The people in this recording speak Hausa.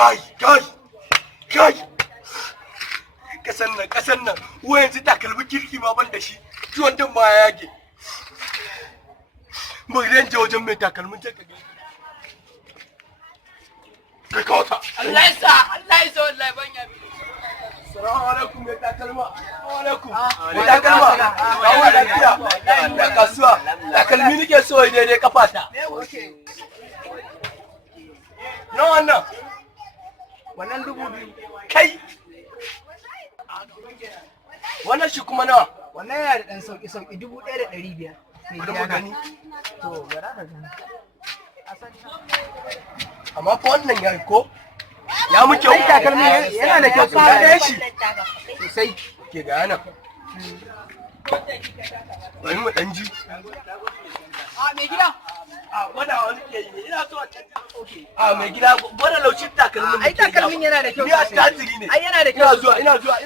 kai kasan nan wayanzu takalmi kirki ma ban da shi ciwon din ma ya yage mu ran je wajen mai takalmin ta kage kai kawata Allah ya sa wallahi ban yabi. Assalamu alaikum mai takalma. Alaikum. Mai takalma. Kawo lafiya. Da kasuwa. Takalmi nake so daidai kafata. Nawa wannan? Wannan 2000. Kai. Wannan shi kuma nawa? Wannan yana da ɗan sauƙi 1500. Bari mu gani. To, bara ka gani. Amma fa wannan yayi ko? Ya muke Ai takalmi yana da kyau sosai. shi. Sosai. Ke ga yana. Bari mu dan ji. Mai gida. Gwada wani ke yi ina so a canza. Mai gida gwada laucin takalmin. Ai takalmin yana da kyau Ni a sosai. tatiri ne. Ai yana da kyau. Ina zuwa.